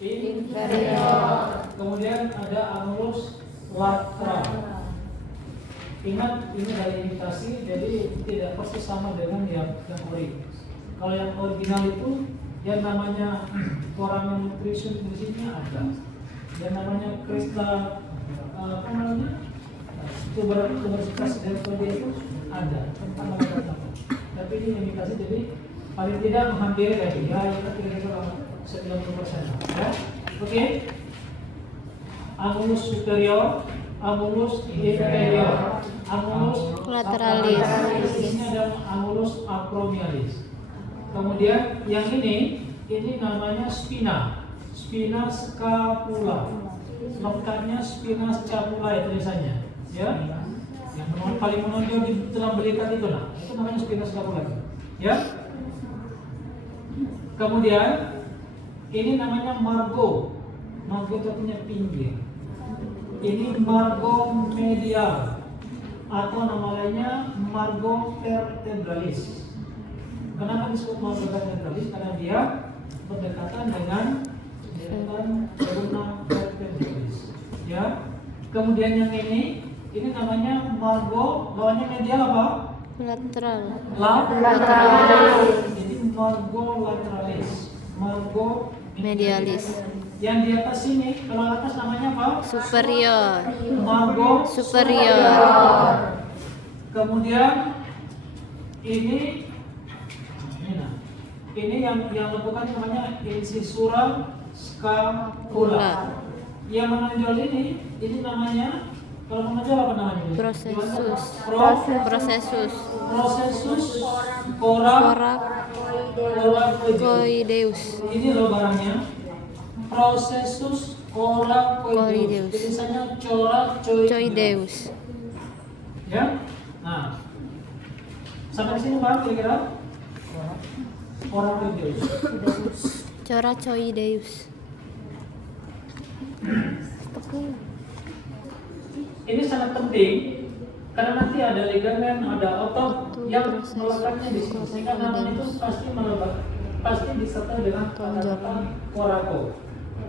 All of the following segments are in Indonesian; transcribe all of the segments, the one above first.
inferior. Kemudian ada anulus lateral. Ingat ini dari imitasi, jadi tidak persis sama dengan yang ori. Kalau yang original itu yang namanya foramen nutritionnya ada, yang namanya kristal apa namanya tuberositas deltoide itu ada tentang apa. Tapi ini imitasi, jadi paling tidak menghampiri lagi ya, kita kira-kira 90% ya. Oke. Anulus superior, anulus inferior, anulus lateralis. Ini ada anulus acromialis. Kemudian yang ini namanya spina scapula. Lengkapnya spina scapula ya tulisannya, ya. Yang paling menonjol di dalam belikat itu nah, itu namanya spina scapula, ya. Kemudian ini namanya margo. Margo itu artinya pinggir. Ini margo medial atau nama lainnya margo vertebralis. Kenapa disebut margo vertebralis? Karena dia berdekatan dengan ceruna vertebralis. Ya. Kemudian yang ini namanya margo, lawannya medial apa? Lateral. Lateralis. Jadi margo lateralis, margo Medialis. Yang di atas ini, kalau atas namanya apa? Superior. Margo Superior. Kemudian ini yang lakukan namanya incisura scapula. Yang menonjol ini namanya, kalau menonjol apa namanya? Prosesus coracoideus. Ini loh barangnya. Prosesus coracoideus. Tulisannya coracoideus. Ya. Nah. Sampai sini paham kira-kira? Coracoideus. Coracoideus. Ini sangat penting karena nanti ada ligamen, ada otot yang melekatnya di sini, sehingga nama itu pasti disertai dengan kata-kata coraco.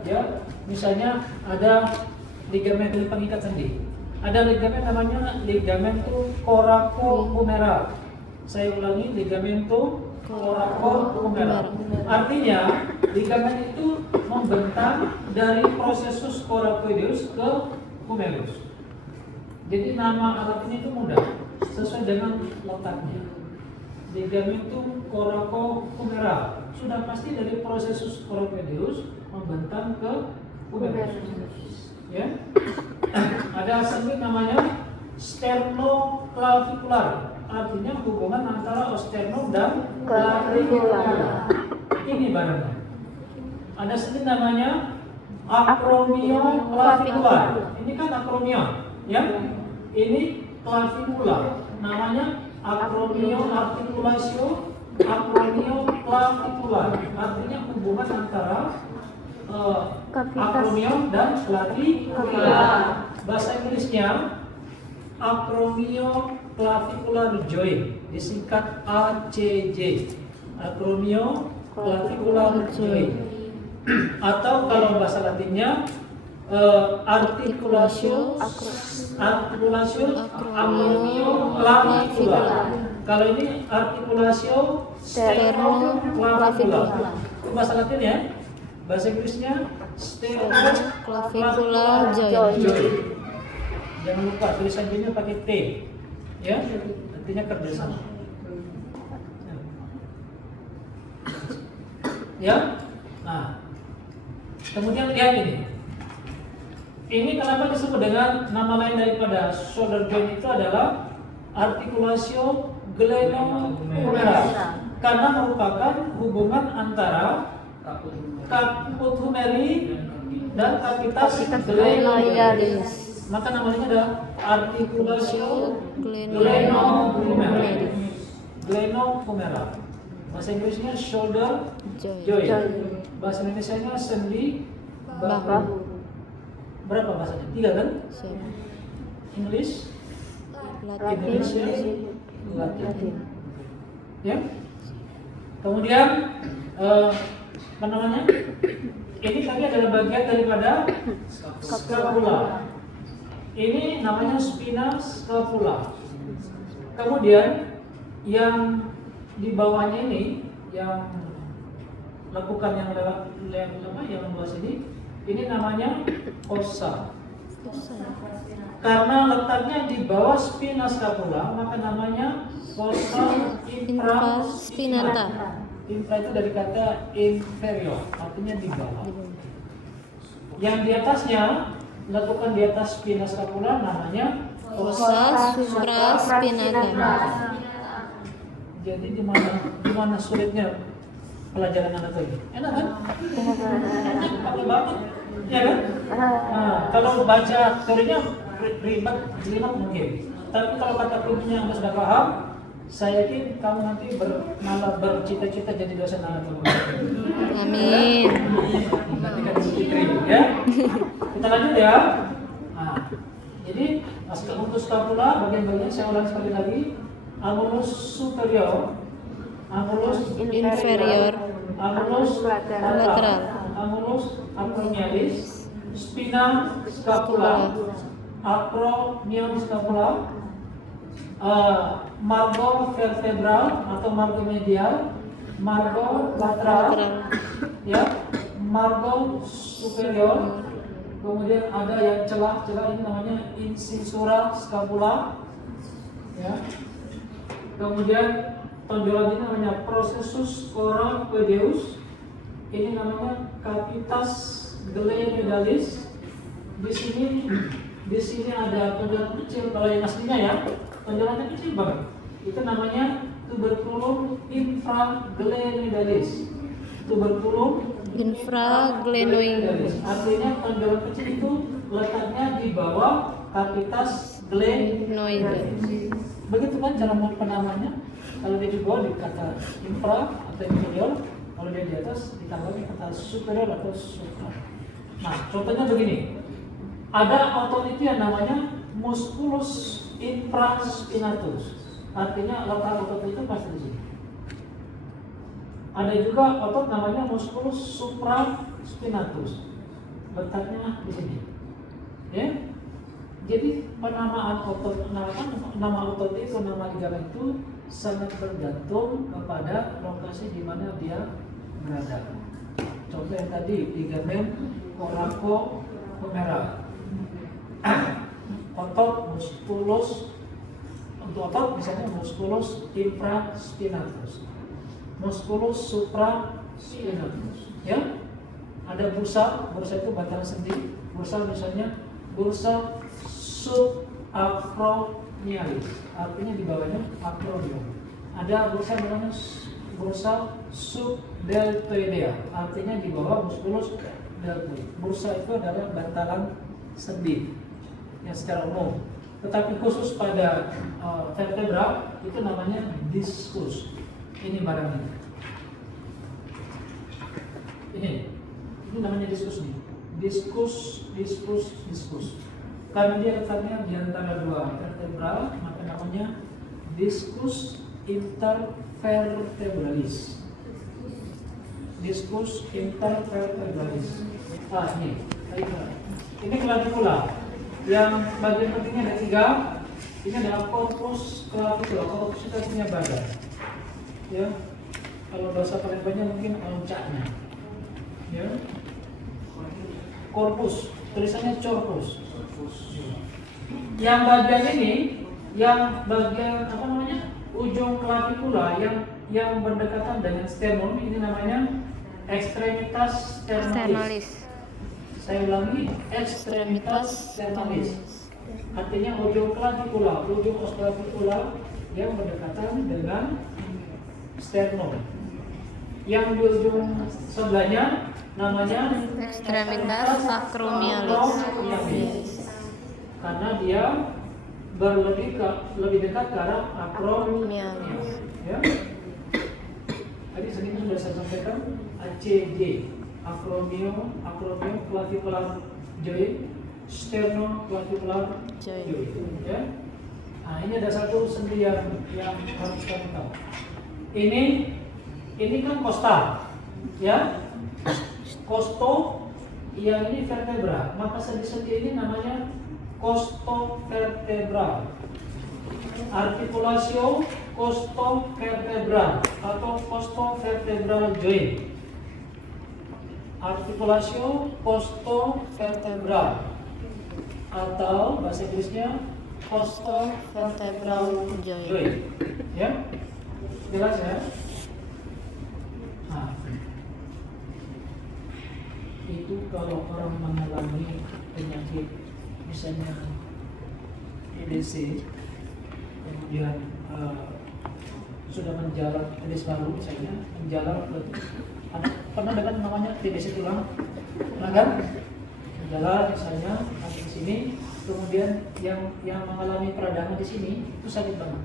Ya, misalnya ada ligamen pengikat sendi. Ada ligamen namanya ligamento coraco-humeral. Saya ulangi, ligamento coraco-humeral. Artinya ligamen itu membentang dari prosesus coracoideus ke humerus. Jadi nama alat ini itu mudah, sesuai dengan letaknya. Ligamento coraco-humeral sudah pasti dari prosesus coracoideus membentang ke humerus. Ya. Ada sendi namanya sternoclavicular, artinya hubungan antara osternum dan clavicular. Ini barangnya. Ada sendi namanya acromioclavicular. Ini kan acromion, ya. Ini clavicula, namanya acromioarticulatio acromioclavicular, artinya hubungan antara acromion dan clavicula. Bahasa Inggrisnya acromioclavicular joint, disingkat ACJ, acromioclavicular joint. Atau kalau bahasa Latinnya articulatio acromioclavicular. Kalau ini articulatio sternoclavicular. Itu bahasa Latin ya. Bahasa Inggrisnya sternoclavicular joint. Jangan lupa tulisan J-nya pakai T, ya. Artinya kerjasama. Ya. Nah, kemudian lihat ini. Ini kenapa disebut dengan nama lain daripada shoulder joint itu adalah articulatio glenohumeral, karena merupakan hubungan antara caput humeri dan capitas glenoidalis. Maka namanya adalah articulatio glenohumeral. Bahasa Inggrisnya shoulder joint. Bahasa Indonesianya sendi bahu. Berapa bahasanya? 3 kan? English, Indonesia, Latin. Ya. Kemudian apa namanya? Ini tadi adalah bagian daripada scapula. Ini namanya spina scapula. Kemudian yang di bawahnya ini, yang lekukan yang lewat yang luas ini namanya fossa. Karena letaknya di bawah spina scapula, maka namanya fossa infraspinata. Infra itu dari kata inferior, artinya di bawah. Yang di atasnya, lekukan di atas spina scapula namanya Fossa supraspinata. Jadi gimana sulitnya pelajaran anatomi? Enak kan? Enak, apa banget, ya kan? Nah, kalau baca teorinya ribet mungkin. Tapi kalau kata kuncinya Anda sudah paham, saya yakin kamu nanti malah bercita-cita jadi dosen anatomi. Amin. Nanti kan Fitri, ya. Kita lanjut ya. Nah, jadi untuk scapula bagian-bagian saya ulang sekali lagi. Annulus superior, annulus Inferior. annulus Lateral. annulus acromialis, spina scapula, acromion scapula, margo vertebral atau margo medial, margo lateral, ya, margo superior. Kemudian ada yang celah-celah, ini namanya incisura scapula, ya. Kemudian tonjolan ini namanya processus coracoideus. Ini namanya capitas glenoidalis. Di sini ada tonjolan kecil. Kalau yang aslinya ya, tonjolannya kecil banget. Itu namanya tuberculum infraglenoidalis. Tuberculum Infraglenoidalis. Artinya tonjolan kecil itu letaknya di bawah capitas glenoidalis. Begitu kan cara penamaannya. Kalau dia di bawah dikata infra atau inferior, kalau dia di atas ditambahkan kata superior atau supra. Nah, contohnya begini. Ada otot itu yang namanya musculus infraspinatus. Artinya letak otot itu pasti di sini. Ada juga otot namanya musculus supraspinatus. Letaknya di sini. Ya. Jadi penamaan otot, nama otot itu, nama ligamen itu sangat bergantung kepada lokasi di mana dia berada. Contoh yang tadi ligamen coracohumeral. Otot musculus, untuk otot misalnya musculus infraspinatus, musculus supraspinatus. Ya, ada bursa itu bantalan sendi. Bursa misalnya bursa subacromialis, artinya di bawahnya acromion. Ada bursa namanya bursa subdeltoidea, artinya di bawah musculus deltoid. Bursa itu adalah bantalan sendi yang secara umum, tetapi khusus pada vertebra itu namanya diskus. Ini barangnya. Ini namanya diskus nih. Diskus. Karena dia letaknya di antara dua vertebra, maka namanya diskus intervertebralis. Diskus intervertebralis. Ini clavicula. Yang bagian pentingnya ada 3. Ini adalah corpus clavicula. Corpus itu artinya badan. Ya. Kalau bahasa Palembangnya mungkin oncaknya. Ya. Corpus, tulisannya corpus. Yang bagian ini, yang bagian ujung clavicula yang berdekatan dengan sternum, ini namanya extremitas sternalis. Saya ulangi, extremitas sternalis. Artinya ujung clavicula, ujung os clavicula yang berdekatan dengan sternum. Yang di ujung sebelahnya namanya Extremitas acromialis. Karena dia lebih dekat ke arah acromialis. Ya. Tadi sedikit sudah saya sampaikan ACJ, acromion clavicular joint, sternoclavicular joint. Ya. Nah, ini ada satu sendi yang harus kamu tahu. Ini kan kostal, ya. Costo, yang ini vertebra. Maka sendi-sendi ini namanya costovertebral. Articulatio costovertebral atau costovertebral joint. Articulatio costovertebral atau bahasa Inggrisnya costovertebral joint. Ya, jelas ya. Nah, itu kalau orang mengalami penyakit misalnya EDC, kemudian sudah menjalar TBC baru misalnya, menjalar pernah dengar namanya TBC tulang, pernah kan? Menjalar misalnya di sini, kemudian yang mengalami peradangan di sini itu sakit banget.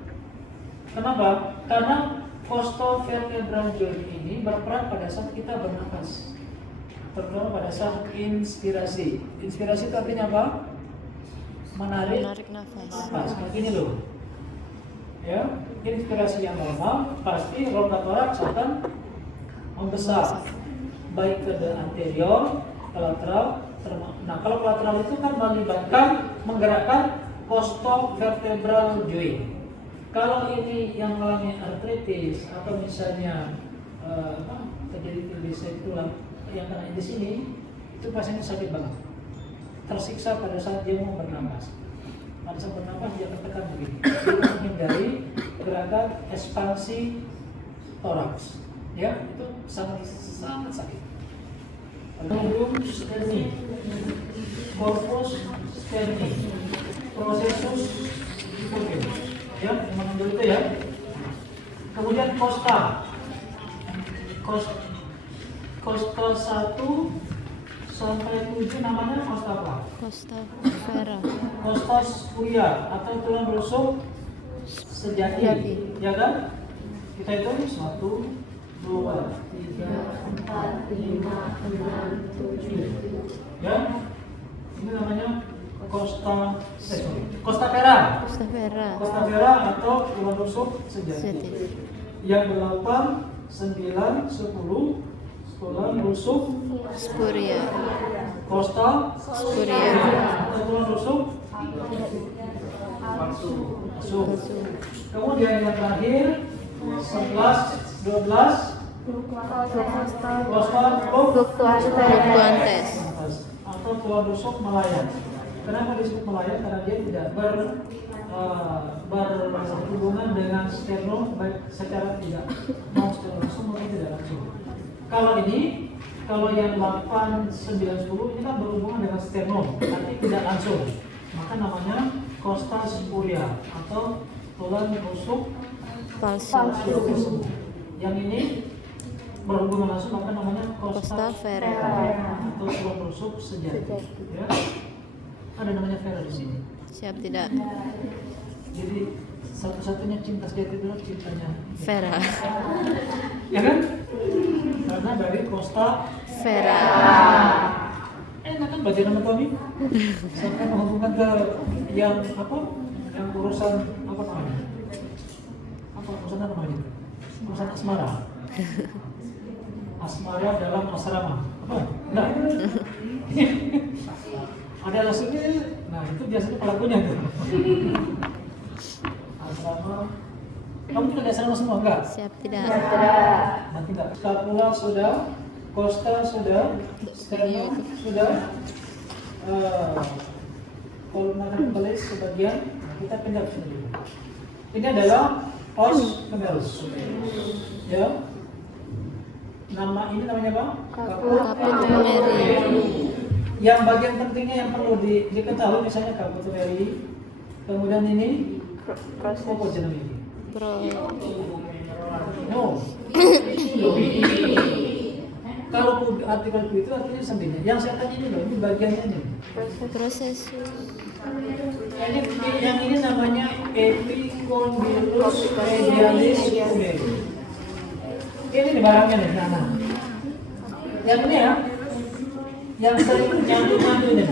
Kenapa? Karena costovertebral joint ini berperan pada saat kita bernafas, terutama pada saat inspirasi. Inspirasi itu artinya apa? Menarik nafas. kayak gini loh. Ya, inspirasi yang normal pasti rongga toraks akan membesar, baik ke anterior, lateral. Nah, kalau lateral itu kan melibatkan menggerakkan costovertebral joint. Kalau ini yang mengalami artritis atau misalnya terjadi TBC tulang yang kena di sini, itu pasiennya sakit banget, tersiksa pada saat dia mau bernapas. Pada saat bernapas dia tertekan begini, dia menghindari gerakan ekspansi toraks, ya itu sangat sakit. Lalu sterni, corpus sterni, processus hypotenus, ya yang menunjuk itu ya. Kemudian costa 1 sampai 7 namanya costa apa? Costa Vera. Costa spuria atau tulang rusuk sejati, ya kan? Kita hitung 1, 2, 3, 4, 5, 6, 7. Ya, ini namanya Costa Vera. Costa Vera. Costa Vera atau tulang rusuk sejati. Yang 8, 9, 10 tulang rusuk Spuria. Costa Spuria. atau tulang rusuk masuk. Kemudian yang terakhir 11, 12 Costa Fluctuantes. atau tulang rusuk Malayan. Kenapa disebut Malayan? Karena dia tidak berhubungan dengan sternum, baik secara tidak mau secara langsung maupun tidak langsung. Kalau yang 8, 9, 10 ini kan berhubungan dengan sternum, tapi tidak langsung. Maka namanya costa spuria atau tulang rusuk Palsu. Yang ini berhubungan langsung, maka namanya costa Vera. atau tulang rusuk sejati. Ya. Ada namanya Vera di sini. Siap tidak? Jadi satu-satunya cinta sejati itu cintanya Vera. ya kan? Karena dari Costa Vera. Enak kan baca nama kami? Sampai menghubungkan ke yang apa? Yang urusan apa namanya? Urusan apa namanya? Urusan asmara. Asmara dalam asrama. Apa? Enggak. Ada alasannya. Nah, itu biasanya pelakunya tuh. Asrama. Kamu tidak ada asrama semua enggak? Siap tidak? Nanti enggak. Scapula sudah, costa sudah, sternum sudah, columnar umbilis sebagian. Nah, kita pindah ke sini. Ini adalah os femoris. Ya. Nama ini namanya apa? Caput femeri. Yang bagian pentingnya yang perlu diketahui misalnya caput femeri. Kemudian ini apa jenis ini? No. Kalau artikel itu artinya sendinya. Yang saya tanya ini loh, ini bagiannya ini. Proses. Yang ini namanya epicondylus medialis femeri. Ini nih barangnya nih, nah. Yang ini ya, yang sering nyatu ini.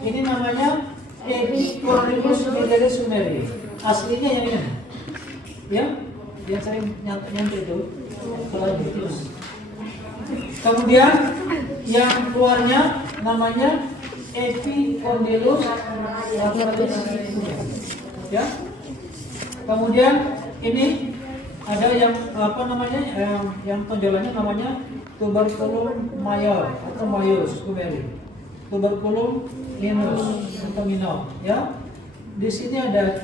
Ini namanya epicondylus medialis femeri. Aslinya yang ini. Ya, yang sering nyatu itu. Kemudian yang keluarnya namanya epicondylus lateralis. Ya. Kemudian ini ada yang apa namanya? Yang tonjolannya namanya tuberculum mayor atau maius kumeri. Tuberculum minus atau minor, ya. Di sini ada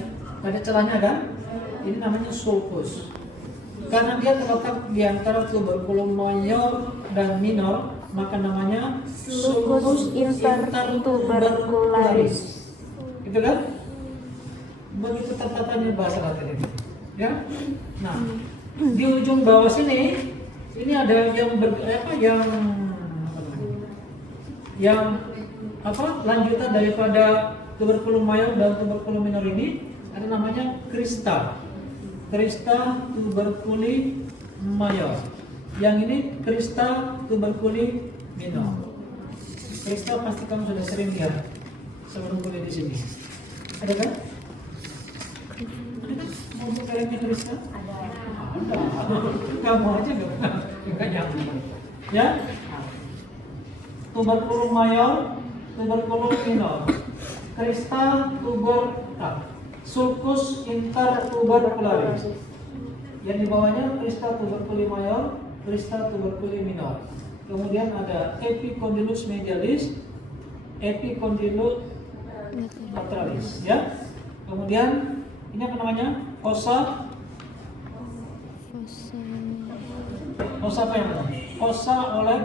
celahnya kan? Ini namanya sulcus. Karena dia terletak di antara tuberculum mayor dan minor, maka namanya sulcus intertubercularis. Gitu kan? Begitu tertatanya bahasa Latin ini. Ya. Nah, di ujung bawah sini ini ada yang lanjutan daripada tuberculum mayor dan tuberculum minor ini ada namanya crista tuberculi mayor. Yang ini crista tuberculi minor. Crista pasti kamu sudah sering lihat sebelum kuliah di sini. Ada kan? Ada kan? Mau kayaknya crista? Ada. Kamu aja nggak nyambung. Ya? Tuberculum mayor, tuberculum minor, crista sulcus intertubercularis. Yang di bawahnya crista tuberculi mayor, crista tuberculi minor. Kemudian ada epicondylus medialis, epicondylus lateralis. Ya. Kemudian ini apa namanya? Fossa apa yang mana? Fossa oleh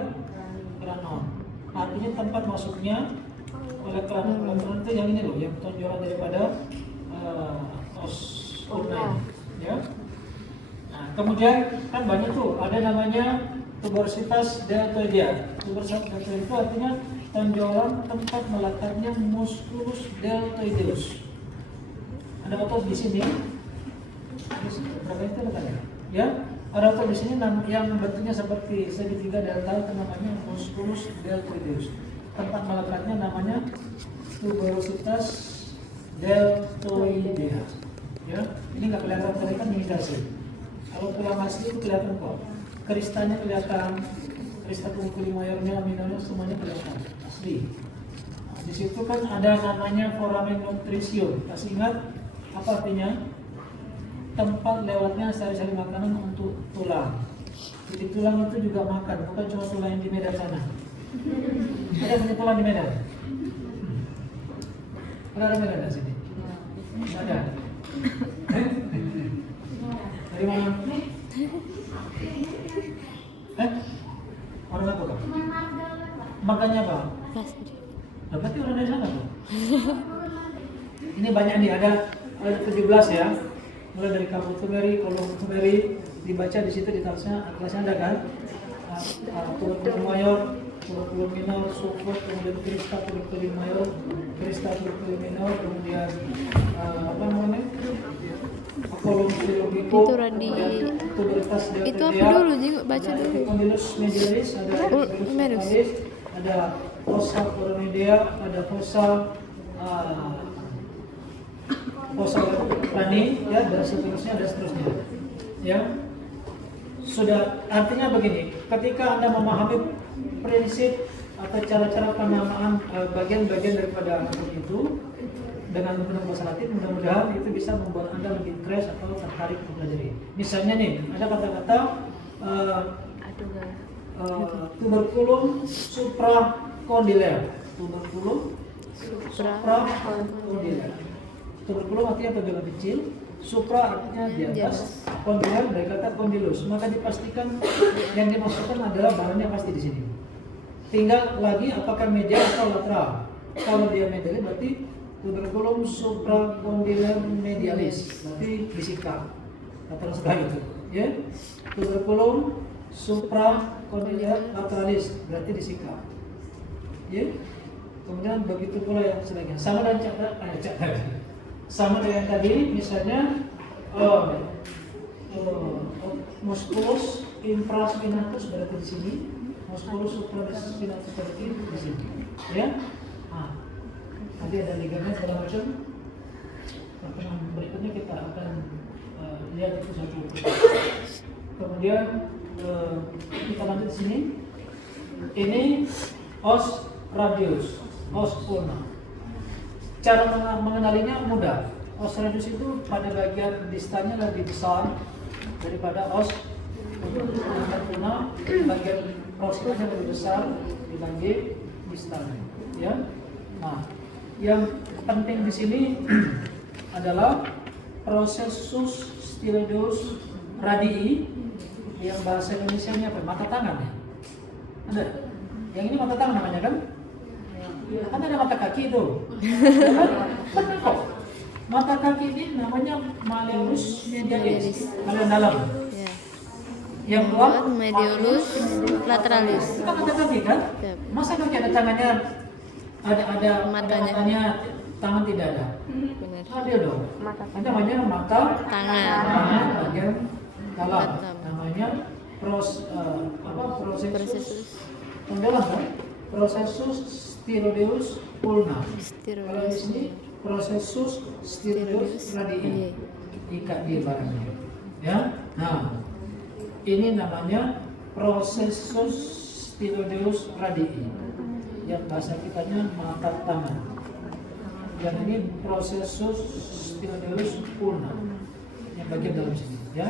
Granon. Artinya tempat masuknya oleh Granon itu yang ini loh, yang tonjolan daripada os urna. Ya. Nah, kemudian kan banyak tuh, ada namanya tuberositas deltoidea. Tuberositas deltoidea itu artinya tonjolan tempat melekatnya musculus deltoideus. Ada otot di sini. Berapa itu letaknya? Ya. Ada otot di sini yang bentuknya seperti segitiga delta itu namanya musculus deltoideus. Tempat melekatnya namanya tuberositas deltoidea. Ya, ini nggak kelihatan tadi kan imitasi. Kalau tulang asli itu kelihatan kok. Kristanya kelihatan, crista tuberculi mayornya, minornya semuanya kelihatan asli. Nah, di situ kan ada namanya foramen nutritium. Kasih ingat apa artinya? Tempat lewatnya sari-sari makanan untuk tulang. Jadi tulang itu juga makan, bukan cuma tulang yang di Medan sana. Ada punya tulang di Medan? Ada Medan di sini? Ada. Dari mana? Orang apa kak? Makanya apa? Berarti orang dari sana tuh. Ini banyak nih, ada 17 ya. Mulai dari Kaput Kumeri, Kolom Kumeri, dibaca di situ di atlasnya ada kan? Tuberculum mayor, tuberculum minor, sulcus, kemudian crista tuberculi mayor, crista tuberculi minor, kemudian apa namanya? Kolom silogiko, Itu Randi. tuberositas deltoidea. Itu apa dulu juga baca dulu. Epicondylus medialis, ada Merus. ada fossa coronidea, ada fossa prani, ya, dan seterusnya, ya. Sudah, artinya begini, ketika Anda memahami prinsip atau cara-cara penamaan bagian-bagian daripada itu dengan menggunakan bahasa Latin, mudah-mudahan itu bisa membuat Anda lebih crash atau tertarik mempelajari. Misalnya nih, ada kata-kata tuberculum supracondylar. Tuberculum supracondylar. Tuberculum artinya tonjolan kecil, supra artinya di atas, condylar dari kata condylus. Maka dipastikan yang dimasukkan adalah bahannya pasti di sini. Tinggal lagi apakah medial atau lateral. Kalau dia medial berarti tuberculum supracondylar medialis, berarti disikat. Lateral sekali itu, ya. Tuberculum supracondylar lateralis, berarti disikat. Ya. Kemudian begitu pula yang selanjutnya. Sama dengan tadi, misalnya musculus infraspinatus berarti di sini, musculus supraspinatus berarti di sini, ya. Nah, nanti ada ligamen segala macam. Pertemuan berikutnya kita akan lihat itu satu. Kemudian kita lanjut di sini. Ini os radius, os ulna. Cara mengenalinya mudah. Os radius itu pada bagian distalnya lebih besar daripada os ulna. Bagian proximalnya lebih besar dibanding distalnya. Ya. Nah, yang penting di sini adalah processus styloideus radii, yang bahasa Indonesianya apa? Mata tangan ya? Ada? Yang ini mata tangan namanya kan? Kan ada mata kaki itu. Ya kan? Benar kok. Mata kaki ini namanya malleolus medialis, kalian dalam. Ya. Yang luar Mediolus lateralis. itu kan mata kaki kan? Ya. Masa kaki ada tangannya? Ada matanya, tangan tidak ada. Benar. Ada dong. Itu namanya mata Tangan. bagian dalam. Dalam. Namanya processus Processus dalam kan? Processus styloideus ulna. Kalau di styloideus. sini processus styloideus radii. Ikat di barangnya. Ya. Nah, ini namanya processus styloideus radii. Yang bahasa kitanya mata tangan. Yang ini processus styloideus ulna. Yang bagian dalam sini, ya.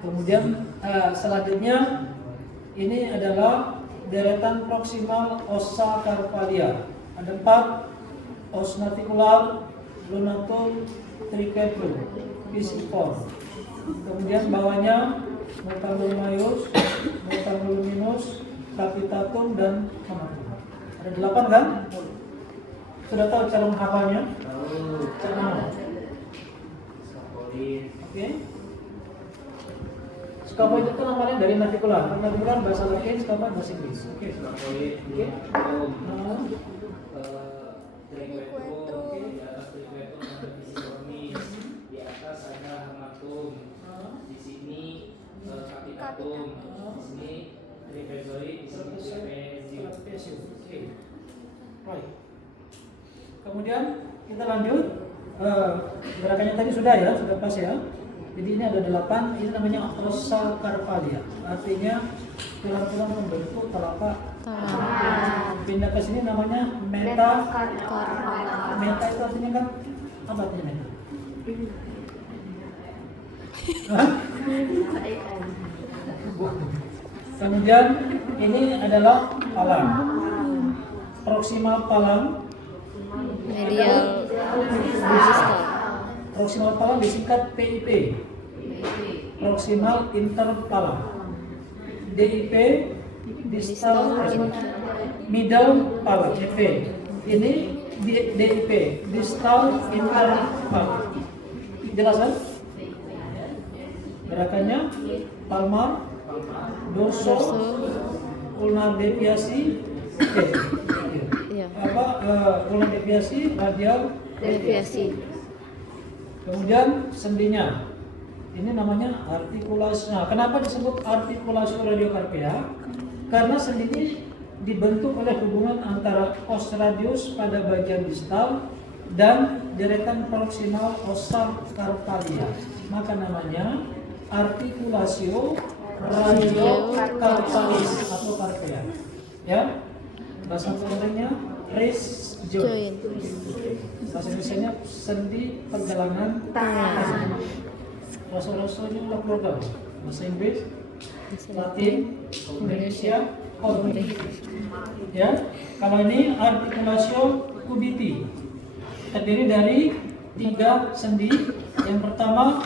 Kemudian selanjutnya ini adalah deretan proksimal ossa carpalia. Ada 4: os navicular, lunatum, triquetrum, pisiform. Kemudian bawahnya metallum maius, metallum luminus, capitatum dan hamatum. Ada 8 kan? Sudah tahu cara menghafalnya? Cara. Oke. Scapuloid itu namanya dari navicular. Navicular bahasa Latin, scapuloid bahasa Inggris. Oke. Oke. Triquetrum, di atas triquetrum ada pisiformis, di atas ada hamatum, di sini capitatum, di sini tripezoid, di sini trapezium. Oke. Right. Kemudian kita lanjut. Gerakannya tadi sudah ya, sudah pas ya. Jadi ini ada 8, ini namanya ossa carpalia. Artinya tulang-tulang membentuk telapak Tangan. pindah ke sini namanya meta. Carpal. Meta itu artinya kan apa artinya meta? Hah? Kemudian ini adalah palang. Proksimal palang. Medial distal. Proksimal palang disingkat PIP. Proksimal interpalang. DIP distal middle palang. EP. Ini DIP distal interpalang. Jelasan? Gerakannya palmar, dorso, ulnar deviasi, Iya. ulnar deviasi, radial, Deviasi. kemudian sendinya. Ini namanya artikulasi. Nah, kenapa disebut artikulasi radiokarpea? Karena sendi ini dibentuk oleh hubungan antara os radius pada bagian distal dan deretan proksimal ossa carpalia. Maka namanya articulatio radiocarpalis atau carpea. Ya. Bahasa Inggrisnya wrist joint. Bahasa Indonesianya sendi pergelangan tangan. Bahasa-bahasanya ulah keluarga. Bahasa Inggris, Latin, Indonesia, Korea. Ya. Kalau ini articulatio cubiti. Terdiri dari 3 sendi. Yang pertama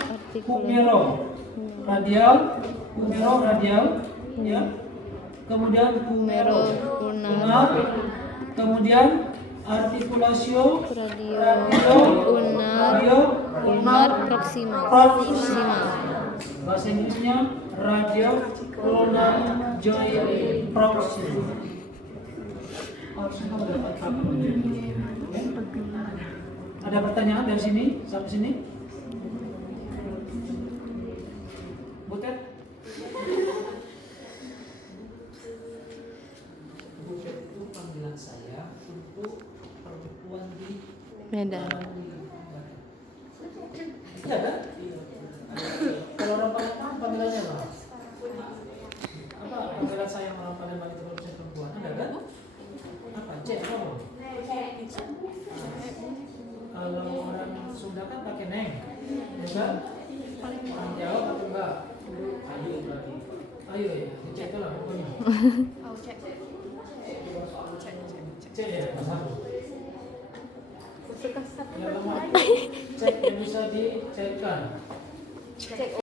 humero radial, ya. Kemudian humero ulnar, kemudian articulatio Radio ulnar proximal. Bahasa Inggrisnya radio ulnar joint proximal. Ada pertanyaan dari sini sampai sini? Butet? Butet itu panggilan saya untuk perempuan di Medan. Iya kan? Kalau orang Palembang panggilannya apa? Apa? Kalau orang Sunda kan pakai neng, ya kan? Orang Jawa pakai enggak? Ayo berarti. Ayo ya, dicek lah pokoknya. Mau cek. Cek ya, Mas Abu. Suka satu Ya, Mas. Cek yang bisa dicekkan. cek